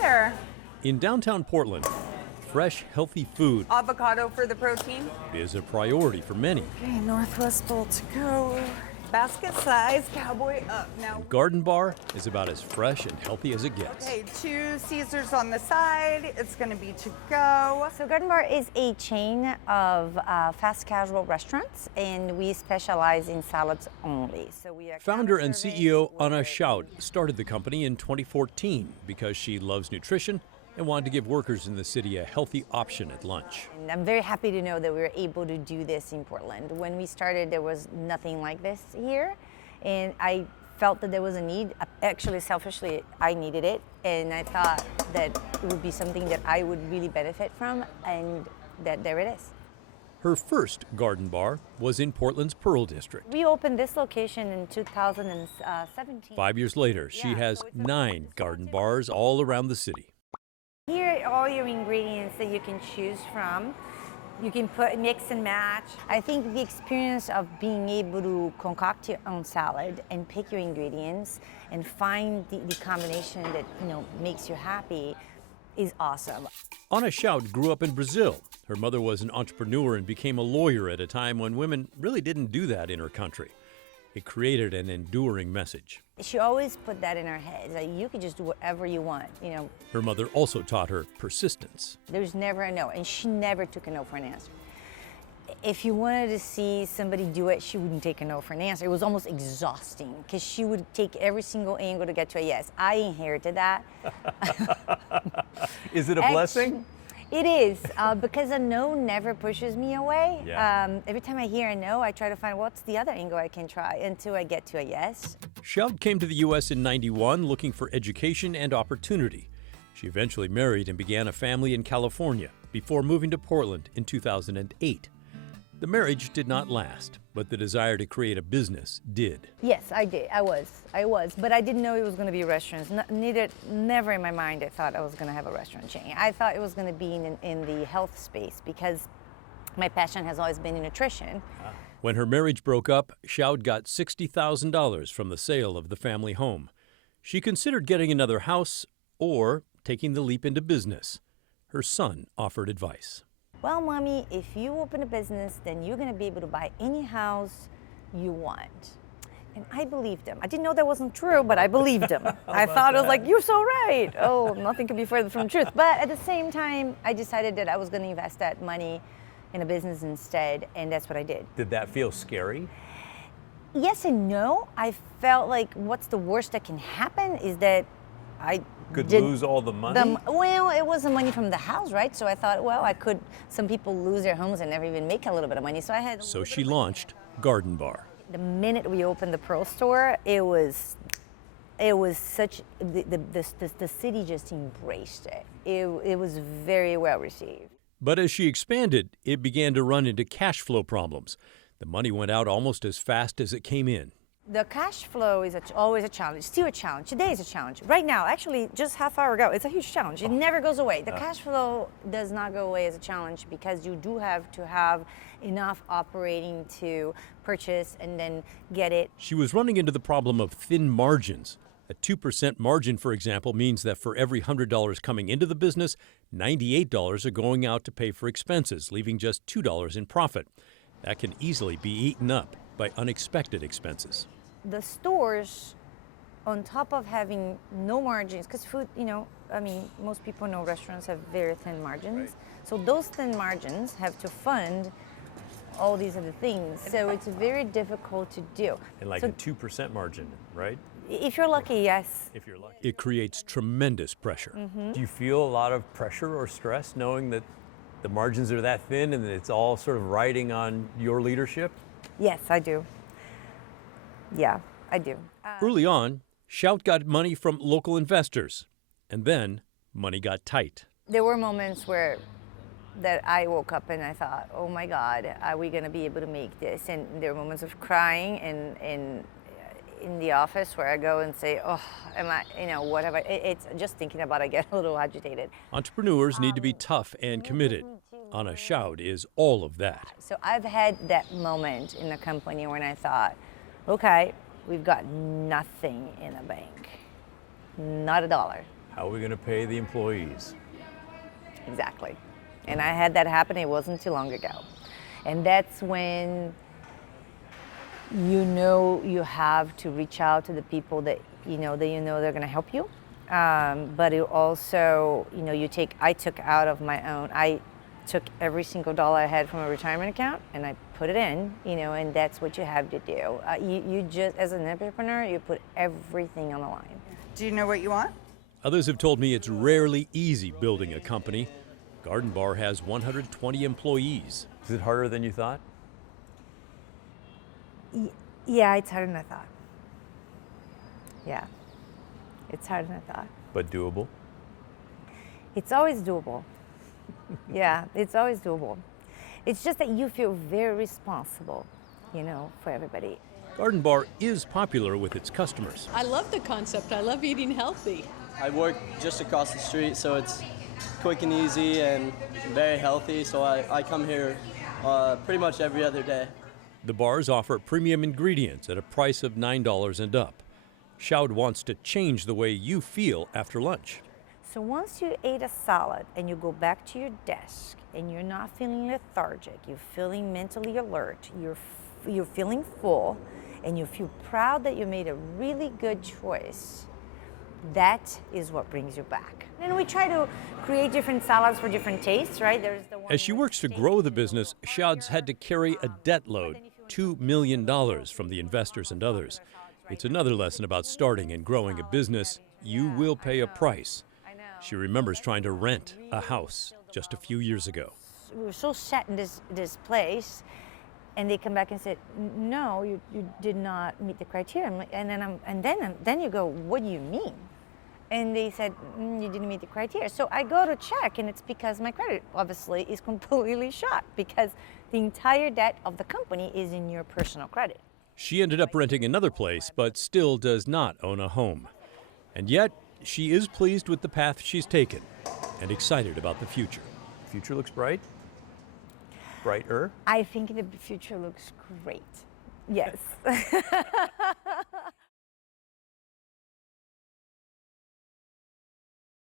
there. In downtown Portland, fresh, healthy food Avocado for the protein. is a priority for many. Okay, Northwest Bowl to go. Basket size, cowboy up. Now, Garden Bar is about as fresh and healthy as it gets. okay, 2 Caesars on the side. It's gonna be to go. So Garden Bar is a chain of fast casual restaurants, and we specialize in salads only. So we are Founder counter and service CEO Anna with- Chaud started the company in 2014 because she loves nutrition and wanted to give workers in the city a healthy option at lunch. And I'm very happy to know that we were able to do this in Portland. When we started, there was nothing like this here, and I felt that there was a need. Actually, selfishly, I needed it, and I thought that it would be something that I would really benefit from, and that there it is. Her first Garden Bar was in Portland's Pearl District. We opened this location in 2017. 5 years later, she Yeah, has so it's 9 garden bars all around the city. Here are all your ingredients that you can choose from. You can put mix and match. I think the experience of being able to concoct your own salad and pick your ingredients and find the combination that makes you happy is awesome. Anna Chaud grew up in Brazil. Her mother was an entrepreneur and became a lawyer at a time when women really didn't do that in her country. It created an enduring message. She always put that in her head, that you can just do whatever you want. Her mother also taught her persistence. There's never a no, and she never took a no for an answer. If you wanted to see somebody do it, she wouldn't take a no for an answer. It was almost exhausting because she would take every single angle to get to a yes. I inherited that. Is it a blessing? It is, because a no never pushes me away. Yeah. Every time I hear a no, I try to find what's the other angle I can try until I get to a yes. Chaud came to the U.S. in '91 looking for education and opportunity. She eventually married and began a family in California before moving to Portland in 2008. The marriage did not last, but the desire to create a business did. Yes, I did. I was, but I didn't know it was going to be restaurants. Never in my mind I thought I was going to have a restaurant chain. I thought it was going to be in the health space because my passion has always been in nutrition. When her marriage broke up, Chaud got $60,000 from the sale of the family home. She considered getting another house or taking the leap into business. Her son offered advice. Well, Mommy, if you open a business, then you're going to be able to buy any house you want. And I believed him. I didn't know that wasn't true, but I believed him. I thought, I was like, you're so right. Oh, nothing could be further from the truth. But at the same time, I decided that I was going to invest that money in a business instead, and that's what I did. Did that feel scary? Yes and no. I felt like what's the worst that can happen is that I Could lose all the money? Well, it was the money from the house, right? So I thought, well, some people lose their homes and never even make a little bit of money. So I had. So she launched Garden Bar. The minute we opened the Pearl store, it was such, the city just embraced it. It was very well received. But as she expanded, it began to run into cash flow problems. The money went out almost as fast as it came in. The cash flow is always a challenge, still a challenge. Today is a challenge. Right now, actually, just half hour ago, it's a huge challenge. It never goes away. The cash flow does not go away as a challenge because you do have to have enough operating to purchase and then get it. She was running into the problem of thin margins. A 2% margin, for example, means that for every $100 coming into the business, $98 are going out to pay for expenses, leaving just $2 in profit. That can easily be eaten up by unexpected expenses. The stores, on top of having no margins, because food, most people know restaurants have very thin margins. Right. So those thin margins have to fund all these other things. So it's very difficult to do. And like a 2% margin, right? If you're lucky, yes. If you're lucky. It creates tremendous pressure. Mm-hmm. Do you feel a lot of pressure or stress knowing that the margins are that thin and that it's all sort of riding on your leadership? Yes, I do. Yeah, I do. Early on, Chaud got money from local investors, and then money got tight. There were moments that I woke up and I thought, oh my God, are we going to be able to make this? And there were moments of crying and in the office where I go and say, oh, what have I, it's just thinking about it, I get a little agitated. Entrepreneurs need to be tough and committed. Anna Chaud is all of that. So I've had that moment in the company when I thought, okay, we've got nothing in the bank, not a dollar. How are we going to pay the employees? Exactly. And I had that happen, it wasn't too long ago. And that's when you know you have to reach out to the people that you know they're going to help you. But it also, I took out of my own, I took every single dollar I had from a retirement account and I put it in, and that's what you have to do. You just, as an entrepreneur, you put everything on the line. Do you know what you want? Others have told me it's rarely easy building a company. Garden Bar has 120 employees. Is it harder than you thought? Yeah, it's harder than I thought. Yeah, it's harder than I thought. But doable? It's always doable. Yeah, it's always doable. It's just that you feel very responsible, for everybody. Garden Bar is popular with its customers. I love the concept. I love eating healthy. I work just across the street, so it's quick and easy and very healthy, so I come here pretty much every other day. The bars offer premium ingredients at a price of $9 and up. Chaud wants to change the way you feel after lunch. So once you ate a salad and you go back to your desk and you're not feeling lethargic, you're feeling mentally alert, you're feeling full, and you feel proud that you made a really good choice, that is what brings you back. And we try to create different salads for different tastes, right? There's the one As she works to grow the business, Chaud's had to carry a debt load, $2 million from the investors and others. It's another lesson about starting and growing a business. You will pay a price. She remembers trying to rent a house just a few years ago. We were so set in this place, and they come back and said, "No, you did not meet the criteria." And then you go, "What do you mean?" And they said, "You didn't meet the criteria." So I go to check, and it's because my credit obviously is completely shot because the entire debt of the company is in your personal credit. She ended up renting another place, but still does not own a home. And yet, she is pleased with the path she's taken and excited about the future. Future looks bright? Brighter? I think the future looks great. Yes.